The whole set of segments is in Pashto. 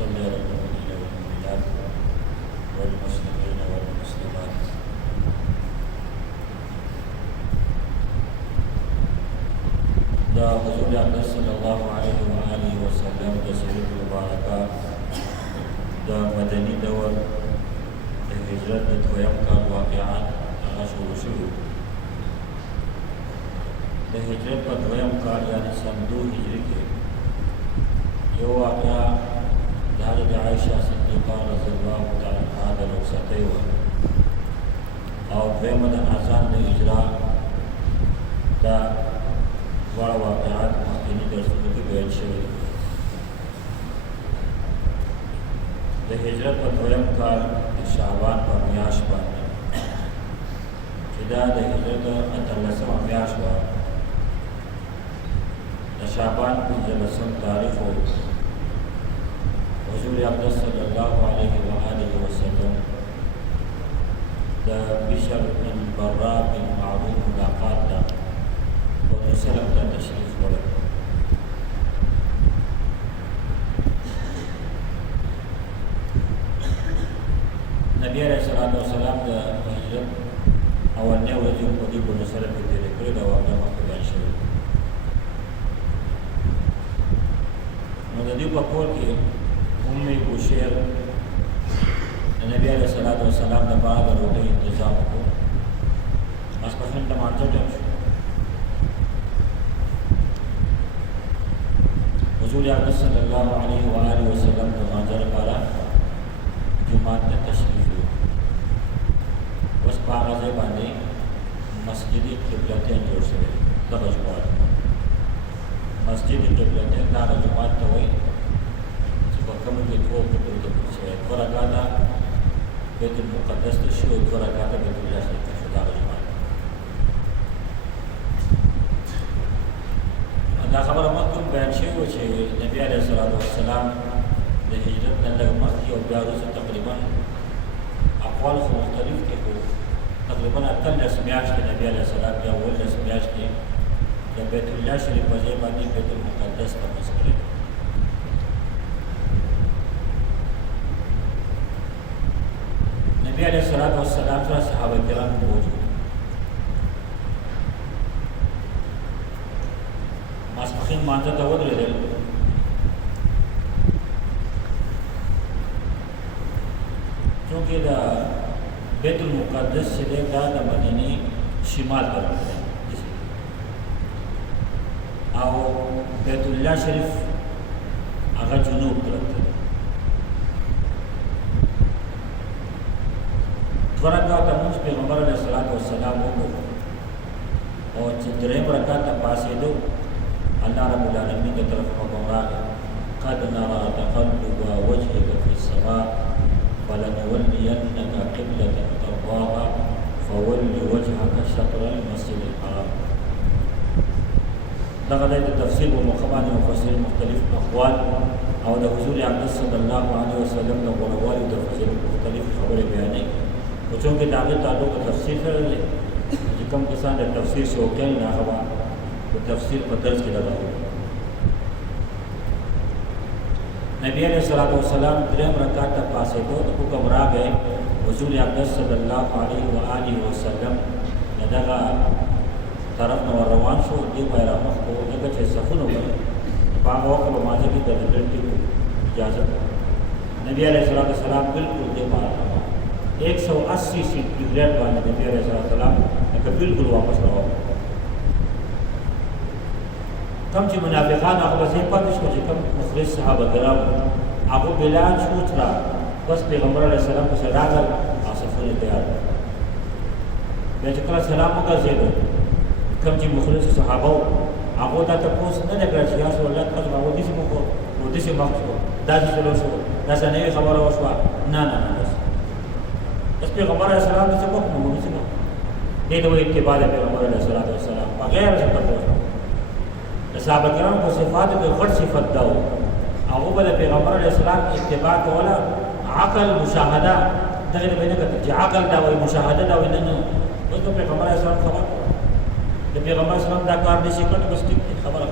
وصل على المؤمنين والمؤمنات والمسلمين والمسلمات. دا حضور اقدس صلی الله علیه و آله وسلم د سیرت مبارکه د مدني دور د هجرت د دویم کال واقعات هغه شروع شوي. د هجرت په دویم کال یعنې سن 2 هجري کې یو واقعه د حضرت عایشه صدیقه رضی الله تعالی عنها د رخصتۍ وه او دویمه د اذان د اجرا دا دواړه واقعات مخکیني درسونو کې بیان شوي. د هجرت په دویم کال د شعبان په میاشت باندې چې دا د هجرت 18مه میاشت وه، د شعبان 15 تاریخ و. حضور اقدس صلی الله علیه و آله وسلم د بشر بن برا بن معروف ملاقات ته سلام ته تشریف وړی. نبی علیه السلام د هجرت اولنۍ ورځې په دې بنو سلم کې تېرې کړې، دا واقعه مخکې بیان شوې. نو د دې په کور کې ام بشیر د نبی علیه السلام دپاره د ډوډۍ انتظام وکړو. ماسپښین لمانځه ټیم شو. حضور اقدس صلی الله علیه و آله وسلم د لمانځه لپاره جومات ته تشریف وړي. اوس په هغه ځای باندې مسجد قبلتین جوړ شوی دی. دغه جومات مسجد قبلتین دا هغه جومات ته وایي چې په کومو کې دوه قبلې جوړ شوی، 2 رکعته بیت المقدس ته شي او 2 رکعته بیت الله شریف ته شو. دغه جومات دا خبره مخکې بیان شوې وه چې نبي علیه السلام د هجرت نه لږ مخکې او بیا وروسته تقریبا اقوال خو مختلف دي، خو تقریبا 18 میاشتې نبي علیه السلام بیا 19 میاشتې د بیت الله شریف په ځای باندې بیت المقدس تپوس کړی. نبي علیه السلام سره صحابه کرام موجود. ماسپښین مانځه ته ودرېدل. چونکې د بیت المقدس چې دی دا د مدینې شمال طرف دی او بیت الله شریف هغه جنوب طرف ته دی. 2 رکعته لمونځ پیغمبر علیه السلام وکړو او چې 3 رکعته پاڅېدو، الله رب العالمین کی طرف حکم راغی قد نرى تقلب وجهك في السماء فلنولينك قبلة ترضاها فول وجهك شطر المسجد الحرام. دغه د تفسیر و مخبان مفسر مختلف اقوال او د حضور اقدس صلی الله علیه وسلم د غوړوالي د تفسیر مختلف خبرې بیانې. خو چونکې د هغې تعلق د تفسیر سره دی، چې کوم کسان د تفسیر شوقیان نه هغه په تفسیر په درس کې لګاوه. نبی علیه السلام 3 رکعت ته پاڅېدو، د حکم راغی حضور اقدس صلی الله علیه و آله وسلم د دغه طرف نه روان شو. دې به یې رامخ کړو ځکه چې صفونه وکړل. په هغه وخت په لمانځه کې د ډنډې اجازه وه. نبی علیه السلام بلکل دې په 180 سینټیګریډ باندې نبی علیه السلام لکه بلکل واپس راوړل. کم چې منافقان هغه به ځای پاتې شو، چې کم مخلص صحابه کرام هغه بلال شوت را بس پیغمبر علیه السلام پسې راغل او صفونه تیار کړل. بیا چې کله سلام وګرځېدو، کم چې مخلص صحابه وو هغو ته تپوس نه دی کړی چې یا رسول الله تاسو هغه داسې مو کړو او داسې مخ شو، داسې چلو شو، داسې نوې خبره وشوه. نه بس پیغمبر علیه السلام داسې وکړو نو داسې مو دې ته وایي اتباع د پیغمبر علیه السلام بغیر څه تپوس. صحابه کرام کو صفات د غټ صفت دا و، هغه به د پیغمبر علیه السلام اتباع کوله. عقل مشاهده دغه نه نه کړي چې عقل دا وایي مشاهده دا وایي نه. اوس د پیغمبر علیه السلام خبر د پیغمبر اسلام دا کار نشي کړی، بس ټیک خبره.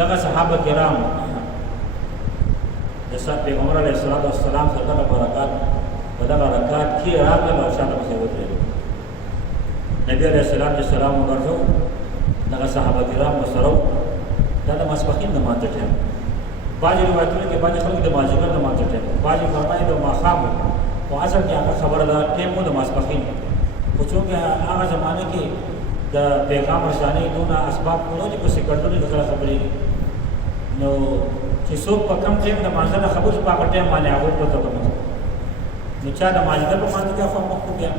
دغه صحابه کرام د پیغمبر علیه السلام سره دغه برکات په دغه رکعت کې راغلل او شاته پسې ودرېدل. نبي علیه السلام وګرځو، دغه صحابه کرام ورسره وو. دا د ماسپښین د لمانځه ټایم، بعضې روایتونو کې بعضې خلک د مازدیګر د لمانځه ټایم، بعضې فرمایي د ماښام و، خو اصل کې هغه خبره ده ټایم و د ماسپښین. خو چونکې هغه زمانه کې د پیغام رسانۍ دونه اسباب نو چې په سکندونو کې سره خبرېږي، نو چې څوک په کم ټایم د لمانځه نه خبر شي په هغه ټایم باندې هغوی پرته کوي. نو چا د مازدیګر په لمانځه کې خامخ بیا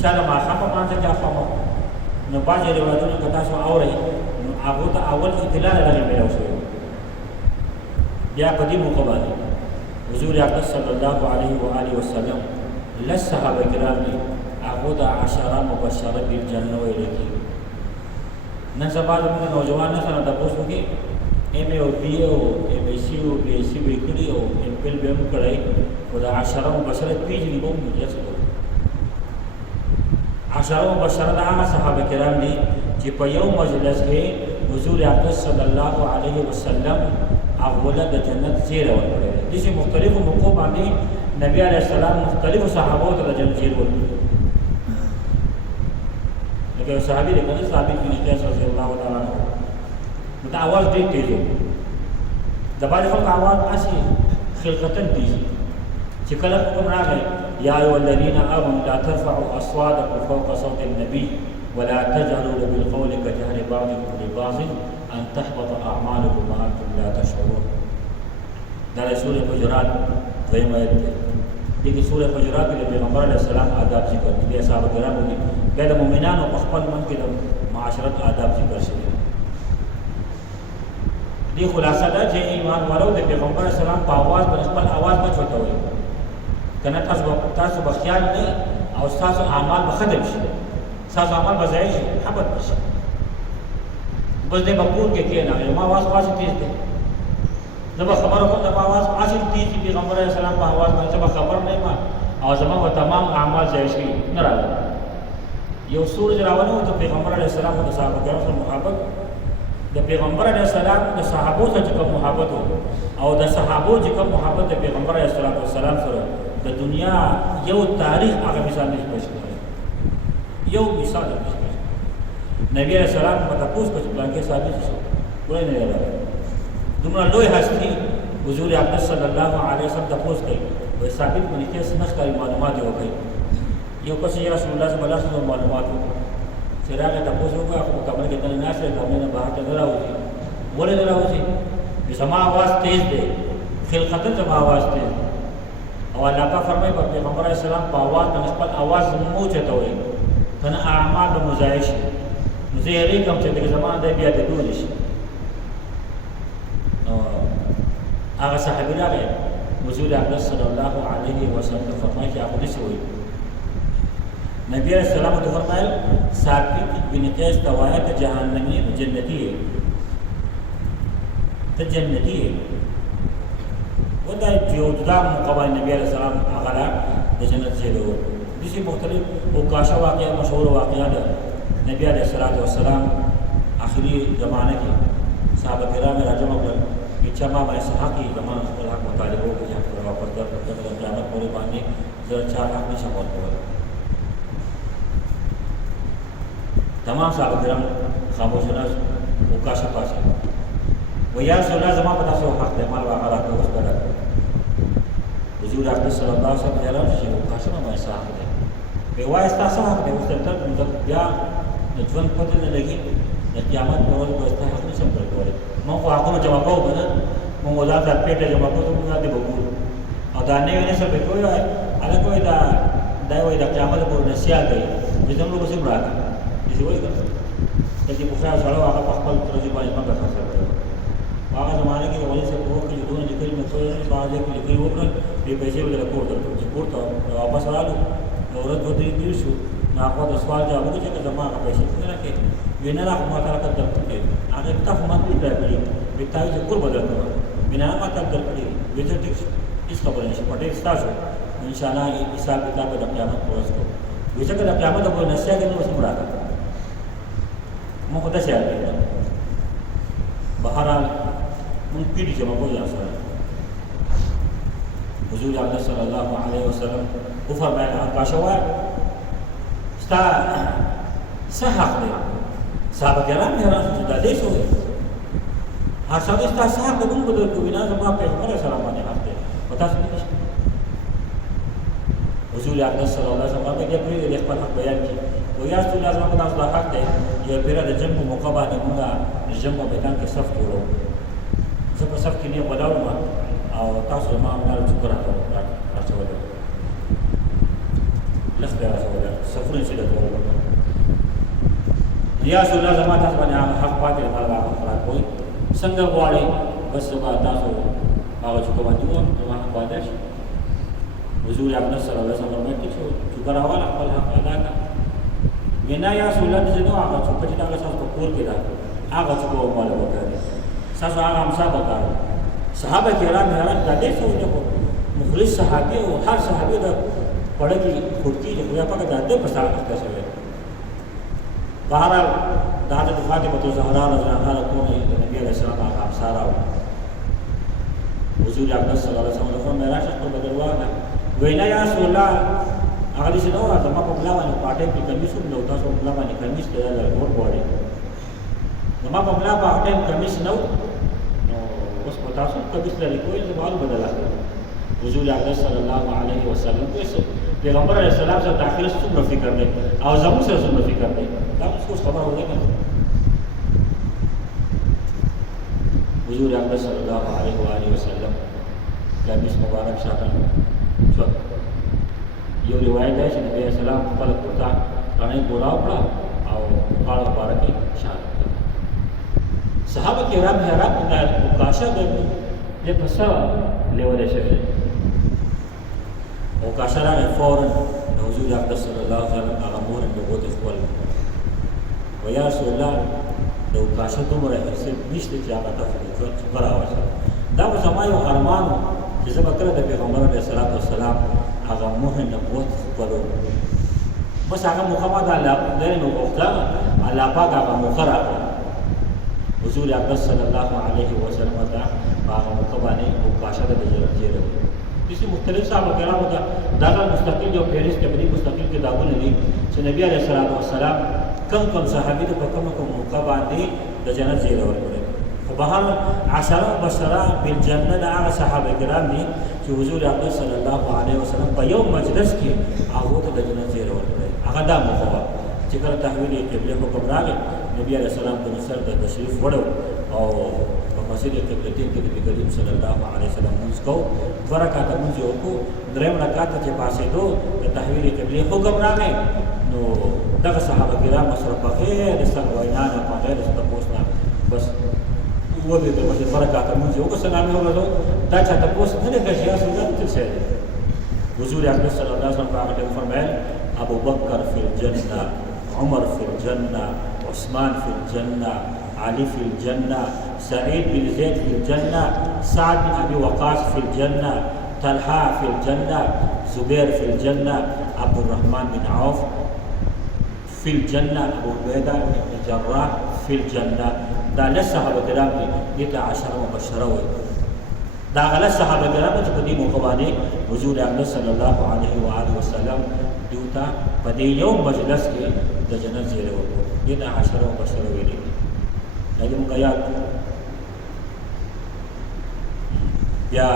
چا د ماښام په لمانځه کې خامخ. نو بعضې روایتونه که تاسو اورئ نو هغو ته اول اطلاع د دغې میلاو شوی و. بیا په دې موقع باندې حضور اقدس صلی الله علیه و آله وسلم لس صحابه کرام دي، هغو ته عشره مبشره بالجنه ویلی کېږي. نن سبا زموږ د نوجوان نسل نه تپوس وکړي، ایم اے او بی اے او ایم ایس سی او بی ایس سی به یې کړي او ایم فل به یې هم کړی، خو د عشره مبشره پېژني به هم داسې ډول. عشره مبشره د هغه صحابه کرام دي چې په یو مجلس کې حضور اقدس صلی الله علیه وسلم هغوله د جنت زیری ورکړی دی. داسې مختلفو موقعو باندې نبي علیه السلام مختلفو صحابو ته د جنت زیری ورکړي. لکه یو صحابي دی که نه، ثابت بن قیس رضی الله تعالی عنه، نو د اواز ډېر تېز و. د بعضې خلکو اواز هسې خلقتاً تېز وي چې کله حکم راغی یا ایها الذین آمنوا لا ترفعوا اصواتکم فوق صوت النبي ولا تجهروا له بالقول كجهر بعضكم لبعض ان تحبط اعمالكم وانتم لا تشعرون. دا د سورې حجرات دویم آیت دی. دغې سورې حجرات کې د پیغمبر علیه السلام آداب ذکر دي، بیا صحابه کرامو کې بیا د مؤمنانو په خپل منځ کې د معاشرت آداب ذکر شوي دي. دې خلاصه ده چې ایمان والو د پیغمبر علیه السلام په اواز باندې خپل اواز مه چوټوئ، که نه تاسو به خیال نه او ستاسو اعمال به ختم شي، ستاسو اعمال به ضایع شي، حبط به شي. بس دی به کور کې کښېناغی، زما اواز خو هسې تېز دی، زه به خبره کوم زما اواز هسې تېز دي پیغمبر علیه السلام په اواز باندې، زه به خبر نه یم او زما به تمام اعمال ضایع شوي نه راغلي. یو سورج راونه و د پیغمبر علیه السلام د صحابه کرامو سره محبت، د پیغمبر علیه السلام د صحابو سره چې کوم محبت و او د صحابو چې کوم محبت د پیغمبر علیه السلام سره د دنیا یو تاریخ هغه مثال نشي پیش کړی، یو مثال نشي پیش کړی. نبی علیه السلام په تپوس کو چې پلانکې ثابت شو ولې نه راغلی. دومره لوی هستي حضور اقدس صلی الله علیه وسلم تپوس کوي، وایي ثابت بن قیس نه ښکاري معلومات یې وکړي. یو کس یې رسول الله صلی الله علیه وسلم معلومات وکړو چې راغی تپوس وکړه، خو په کمره کې دننه ناست دی، کمرې نه بهر ته نه راوځي. ولې نه راوځي؟ زما اواز تیز دی، خلقتاً زما اواز تیز دی. او الله پاک فرمایي په پیغمبر علیه السلام په اواز باندې خپل اواز مه اوچتوئ، که نه اعمال به مو ضایع شي. نو زه یېرېږم چې دغه زمان دی بیا لیدو نه شي. نو هغه صحابي راغی، حضور اقدس صلی الله علیه وسلم فرمایي چې هغه داسې وایي. نبی علیه السلام ورته فرمایل ثابت بن قیس ته وایه ته جهنمي جنتي یې، ته جنتي یې. ودا یو جدا موقع باندې نبی علیه السلام هغه له د جنت زیری ورکړو. داسې مختلف عکاشه واقعه مشهوره واقعه ده. نبی علیه السلام آخري زمانه کې صحابه کرام راجمع کړل چې ما باندې څه حق یې، زما خپل حق مطالبه وکړي، حق واپس درکړه، د قیامت پورې باندې زه چا حق نشم ورکولی. تمام صحابه کرام خاموشه ناست، عکاشه پاسې وایي یا رسول الله زما په تاسو حق دی، مال به هغه راکړه، اوس به راکړه. حضور اقدس صلی الله علیه وسلم حیران شو چې عکاشه ما باندې څه حق دی. وایي وایي ستا څه حق دی؟ اوس دلته بیا د ژوند پته نه لګي، د قیامت په ورځ به ستا حق نشم درکولی. موږ خو حقونه جمع کوو که نه، موږ ځان ته پېټه جمع کوو، موږ دې به ګورو او دا نوی نسل به کوي هلک وایي دا وایي د قیامت پورې نسیان کوي، وایي زموږ به څوک راکړي، داسې وایي که نه. د چې پخویا سړی و هغه په خپل پروژې باندې ځمکه خرڅه کړې وه. په هغه زمانه کې د والي صاحب په وخت کې چې دونه لیکلي مې کوی په هغه ځای کې لیکلي وکړل، دې پیسې به دله کور درکړو. چې کور ته واپس رالو نو ورځ دوه درې تېر شو، نو هغه د سوال جواب وکړو چې که زما هغه پیسې نه راکړې، وایي نه را خو ما ته راکړه درکړې، هغې تا خو ما ټول راکړي، وایي تا وایي چې کور به درکړم، وایي نه ما ته درکړې، وایي ته ټیک شو، هېڅ خبره نه شي، په ټیک ستا شو، انشاءالله حساب کتاب به د قیامت په ورځ کوو. وایي ځکه د قیامت پورې نسیه کوي نو اوس هم راکړه. موږ خو داسې حال کوي. بهرحال مونږ پیډي جمع کوو ځان سره. حضور اقدس صلی الله علیه وسلم او فرمایله عکاشوا ستا څه حق دی؟ صحابه کرام حیران شو دا دې څه وایي؟ هر سړی ستا څه حق دی؟ موږ به درته ووایو نه زما پیغمبر علیه السلام باندې حق دی په تاسو کې نشته. حضور اقدس صلی الله علیه وسلم فرمایي پرېږدئ د خپل حق بیان کړي. وایي یا رسول الله زما په تاسو دا حق دی یوه پیره د جنګ په موقع باندې موږ د جنګ په میدان کې صف جوړوو. زه په صف کې نیم ولاړ وم او تاسو زما همدغه چوکه راچولې وه، لس بیا راچولې صفونه چې درته ورکړل. یا رسول الله زما تاسو باندې هغه حق پاتې دی، هغه خلاف کوئ. څنګه غواړئ بس زما تاسو هغه چوکه باندې ووم زما حق پاتې شي. حضور اقدس صلی الله علیه وسلم فرمایي ټیک شو چوکه راواله خپل حق ادا کړه. ویې نه یا رسول الله داسې نه هغه چوکه چې دغه ستاسو په کور کې ده هغه چوکه به ماله وکړئ، ستاسو هغه همسا پکار ده. صحابه کرام حیران دا ډېر څه وجه خو مخلص صحابي او هر صحابي د پړه کې خورتي د خدای پاک دا دې په سره اخته شوی. بهرحال د حضرت فاطمه الزهرا رضی الله عنها کور د نبي علیه السلام هغه همسا راوړ. حضور اقدس صلی الله علیه وسلم فرمایي راشه خپل به درواغه. وایي نه یا رسول الله هغه داسې نه وه زما په ملا باندې پاټۍ کې کمیس هم نه و، تاسو په ملا باندې کمیس دی دا لرګور غواړي. زما په ملا په هغه ټایم کمیس نه و، اوس په تاسو کمیس لري کوئ زه به هغه بدل اخلم. حضور اقدس صلی الله علیه وسلم پیغمبر علیه السلام سره داخله څومره فکر دی او زموږ سره څومره فکر دی دا اوس خبره وده که نه. حضور اقدس صلی الله علیه و آله وسلم کمیس مبارک ساتل یو روایت دی چې نبي علیه السلام خپله کرتا رڼۍ ګوراو کړه او غاړه مبارکې شاته کړه. صحابه کرام حیران دا عکاشه دې په څه لیولی شوی دی. عکاشه راغی فورا د حضور اقدس صلی الله علیه وسلم هغه مور یې ګوتې خپل و یا رسول الله د عکاشه دومره حیثیت نشته چې هغه ته څوکه راوړي. دا به زما یو ارمان و چې زه به کله د پیغمبر علیه الصلاة والسلام هغه مهر نبوت خپلو بس هغه موقع ما د الله خدای مې وغوښته الله پاک هغه موقع راکړه. حضور اقدس صلی الله علیه وسلم ته په هغه موقع باندې عکاشه ته د جنت زیری وکړه. داسې مختلف صحابه کرامو ته دغه مستقل یو فهرست کې مستقل کتابونه دي چې نبي علیه الصلاة والسلام کوم صحابي ته په کوم موقع باندې د جنت زیری ورکړی. خو بهر عشره مبشره بالجنه د هغه صحابه کرام دي چې حضور اقدس صلی الله علیه وسلم په یو مجلس کې هغو ته د جنت زیری ورکړی. هغه دا موقع وه چې کله تحویل قبله حکم راغی نبي علیه السلام په مصر د تشریف وړو او په مسجد قبلتین کې نبي کریم صلی الله علیه وسلم لمونځ کوو. دوه رکعته لمونځ یې وکړو، درېیم رکعت ته چې پاڅېدو د تحویل قبلې حکم راغی نو دغه صحابه کرام سره په غیر سر وینا نه په غیر تپوس نه بس ودرېدل چې دوه رکعته لمونځ یې وکړو سلام یې وکړو. دا چا تپوس نه دی کړی چې یا رسول الله څه شی دی. حضور اقدس صلی الله علیه وسلم په هغه ټایم فرمایل ابو بکر فی الجنه، عمر فی الجنه، عثمان فی الجنه، علي في الجنة، سعيد بن زيد في الجنة، سعد بن أبي وقاص في الجنة، طلحة في الجنة، زبير في الجنة، عبد الرحمن بن عوف في الجنة، أبو عبيدة بن الجراح في الجنة. دا لس صحابه کرام دي ته عشره مبشره وي. دا غلط صحابه کرام چې په دې موقع باندې حضور اقدس صلی الله علیه و آله وسلم دوی ته په دې یو مجلس کې د جنت زیری ورکړو. دې ته عشره مبشره ویلي. دا دې موږ یاد بیا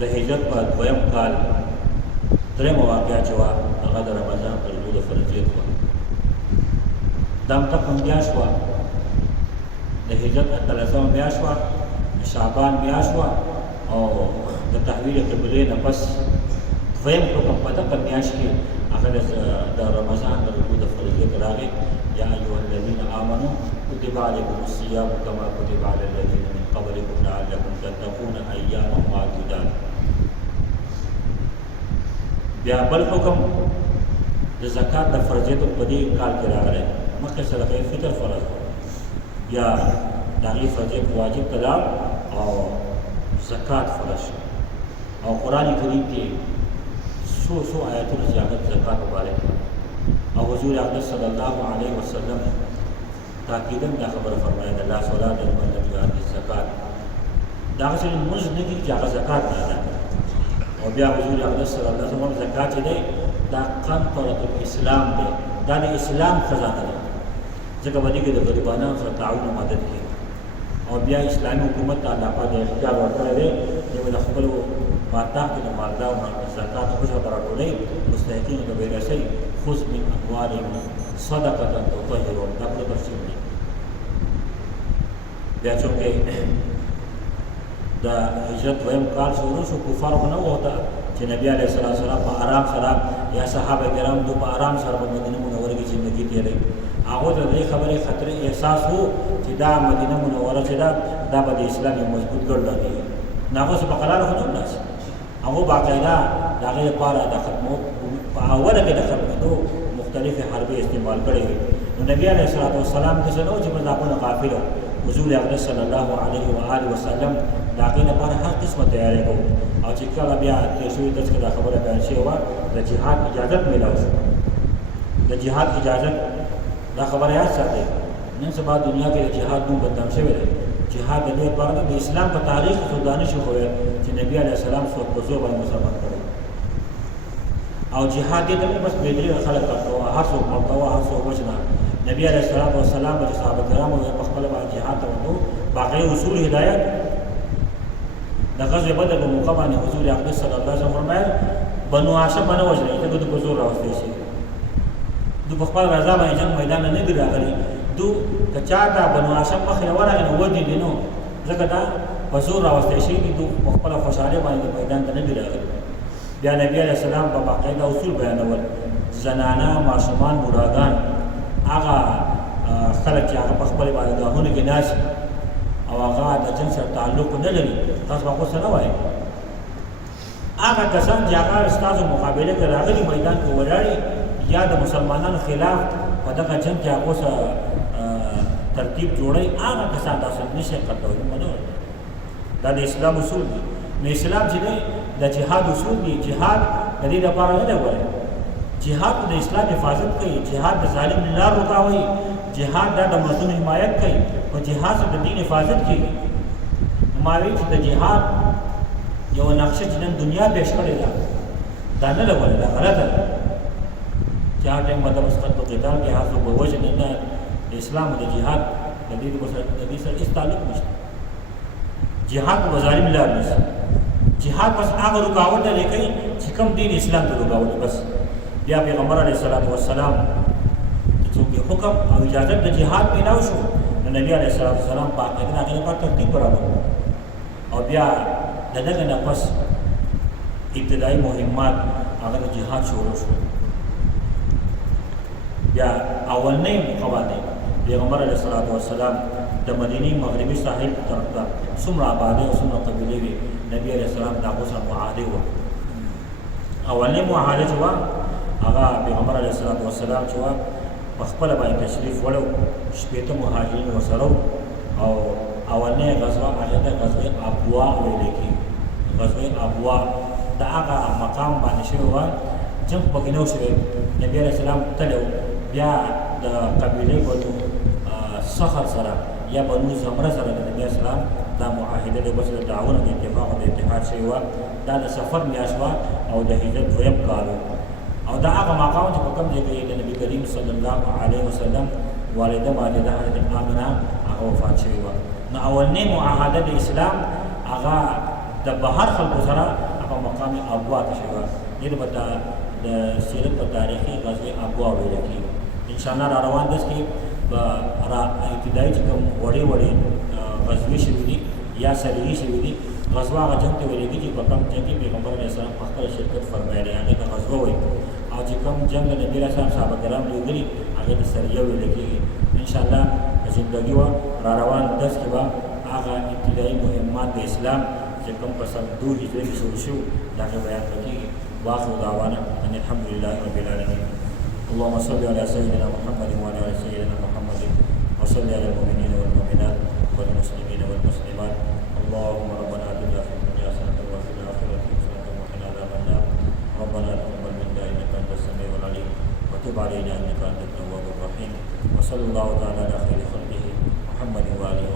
د هجرت په دویم کال درېیمه واقعه چې وه هغه د رمضان په لمونځ د فرضیت وه. دا همدغه میاشت وه د هجرت اتلسمه میاشت وه، د شعبان میاشت وه او د تحویل قبلې نه پس دویم حکم په دغه میاشت کې هغه د رمضان د لمونځ د فرضیت راغی. یا ایها الذین آمنوا كتب عليكم الصيام كما كتب على الذين من قبلكم لعلكم تتقون اياما معدودات. بیا بل حکم د زکات د فرضیت په دې کال کې راغلی. مخکې صدقه فطر فرض بیا د هغې فرضیت واجب ته لاړ او زکات فرض شو او قرآن کریم کې څو آیاتونه چې هغه زکات مبارک او حضور اقدس صلی الله علیه وسلم تاکیدا دا خبره فرمایله لا صلاة لمن لم یؤد الزکات. دا هغه څه لمونځ نه کېږي چې هغه زکات نه ادا کړي. او بیا حضور اقدس صلی الله علیه وسلم زکات دی دا قنطره الاسلام دی دا د اسلام خزانه ده ځکه باندې کې د غریبانو سره تعاون او مدد کوي او بیا اسلامي حکومت ته الله پاک اختیار ورکړی دی چې د خپل ماتحت د مالدار زکات په څیر راټولوي مستحقین ته به رسي خذ من اموالهم صدقه تطهرهم دا په تفصیل دی بیا چې دا هجرت ویم کال شروع شو کفار نه وته چې نبی علیه الصلاۃ والسلام په آرام سره یا صحابه کرام دو په آرام سره په مدینه منوره کې ژوندۍ تیرې هغه د دې خبرې خطر احساس وو چې دا مدینه منوره چې دا به د اسلام یو مضبوط ګړ لري ناغه په قرار خو نه ناس هغه باقاعده دغه لپاره د خدمت په اوله کې د خدمتو مختلف حربې استعمال کړي نو نبی علیه الصلاۃ والسلام د شنو چې مذهبونه قافله حضور اقدس صلی الله علیه و آله وسلم داغه لپاره هر قسمه تیاری کو او چې کله بیا د شوی درس کې دا خبره بیان شوی و د جهاد اجازه ملو شو د جهاد اجازه دا خبره یاد ساتئ نن سبا دنیا کې د جهاد نوم بدنام شوی دی جهاد د دې لپاره د اسلام په تاریخ کې دانش خو چې نبی علیه السلام څو په زور باندې مسلمان کړي او جهاد دې بس بدري خلک کړو هر څوک مرتوا هر څوک وجنا نبی علیه السلام د صحابه کرامو په خپل باندې جهاد ته ودو باقي اصول هدایت د غزوه بدر په موقع باندې حضور اقدس صلی الله علیه وسلم فرمایل بنو هاشم باندې وجنه ته د حضور راوستي شي د خپل رضا باندې جنگ میدان نه دی راغلی دو کچا دا بنو هاشم مخه ورغه نو ودی دینو ځکه دا حضور راوستي شي د خپل خوشاله باندې میدان ته نه دی راغلی بیا نبی علیہ السلام په باقاعده اصول بیانول زنانه معصومان بوډاګان هغه خلک چې هغه په خپل باندې داونه کې ناس او هغه د جنس سره تعلق نه لري تاسو به څه نه وایي هغه کسان چې هغه استادو مقابله کې راغلي میدان کې ولاړي یا د مسلمانانو خلاف په دغه جنگ کې هغه ترتیب جوړي هغه کسان تاسو نشي کولای منو دا د اسلام اصول دي نو اسلام چې د جهاد اصول دي جهاد د دې لپاره نه دی وایي جهاد د اسلام حفاظت کوي جهاد د ظالم لار رکاوي جهاد د مظلوم حمایت کوي او جهاد د دین حفاظت کوي ماوی چې د جهاد یو نقشه چې نن دنیا پیش کړې ده دا نه لګول دا غلطه ده چې هغه ټیم باندې مسقط په قتال کې حاصل په وجه نه اسلام او د جهاد د دې سره هیڅ تعلق نشته جهاد په ظالم لار نشته جهاد بس هغه رکاوټ لري کوي چې کوم دین اسلام ته رکاوټ بس بیا پیغمبر علیه الصلاۃ والسلام چې حکم او اجازه د جهاد پیلاو شو نبی علیه الصلاۃ والسلام پاک دې هغه په ترتیب برابر او بیا دغه نه پس ابتدایي مهمات هغه د جهاد شروع شو بیا اولنې مقابله پیغمبر علیه الصلاۃ والسلام د مدینه مغربي ساحل طرف ته څومره آبادی او څومره قبیلې وي نبی علیه السلام دا اوسه معاهده و اولنې معاهده و هغه پیغمبر علیه الصلاۃ والسلام چې په خپل باندې تشریف وړو شپېته مهاجرین ورسره او اولنې غزوه هغه د غزوه ابوا ویل کی غزوه ابوا دا هغه مقام باندې شوی و جنگ پکې نو شوی نبی علیه السلام تلو بیا د قبیلې بنو صخر سره یا بنو زمره سره د نبی اسلام دا معاهده د بس د تعاون د اتفاق او د اتحاد شوی و دا د سفر میاشوا او د هجرت دویم کال او دا هغه مقام چې په کوم ځای کې د نبی کریم صلی الله علیه وسلم والده ماجده حضرت آمنه هغه وفات شوی و نو اولنې معاهده د اسلام هغه د بهر خلکو سره هغه مقام ابوا ته شوی و دې په د سیرت په تاریخي غزوه ابوا ویل کېږي ان شاء الله را روان دي چې را ابتدایي چې کوم وړې غزوې شوي دي یا سریې شوي دي غزوه هغه جنګ ته ویل کېږي په کوم جنګ کې پیغمبر علیه السلام په خپل شرکت فرمایلی هغې ته غزوه وایي او چې کوم جنګ د نبي علیه السلام صحابه کرام لیدلي هغې ته سریه ویل کېږي انشاءالله زندګي وه را روان درس کې به هغه ابتدایي مهمات د اسلام چې کوم په سن 2 هجري کې شروع شو د هغې بیان به کېږي واخر دعوانا ان الحمد لله رب العالمين اللهم صل على سيدنا محمد وعلى ال سيدنا محمد وصل على المؤمنين والمؤمنات والمسلمين والمسلمات اللهم ربنا اتنا في الدنيا حسنه وفي الاخره حسنه وقنا عذاب النار ربنا تقبل منا انك انت السميع العليم وتب علينا انك انت التواب الرحيم وصلى الله تعالى على خير خلقه محمد واله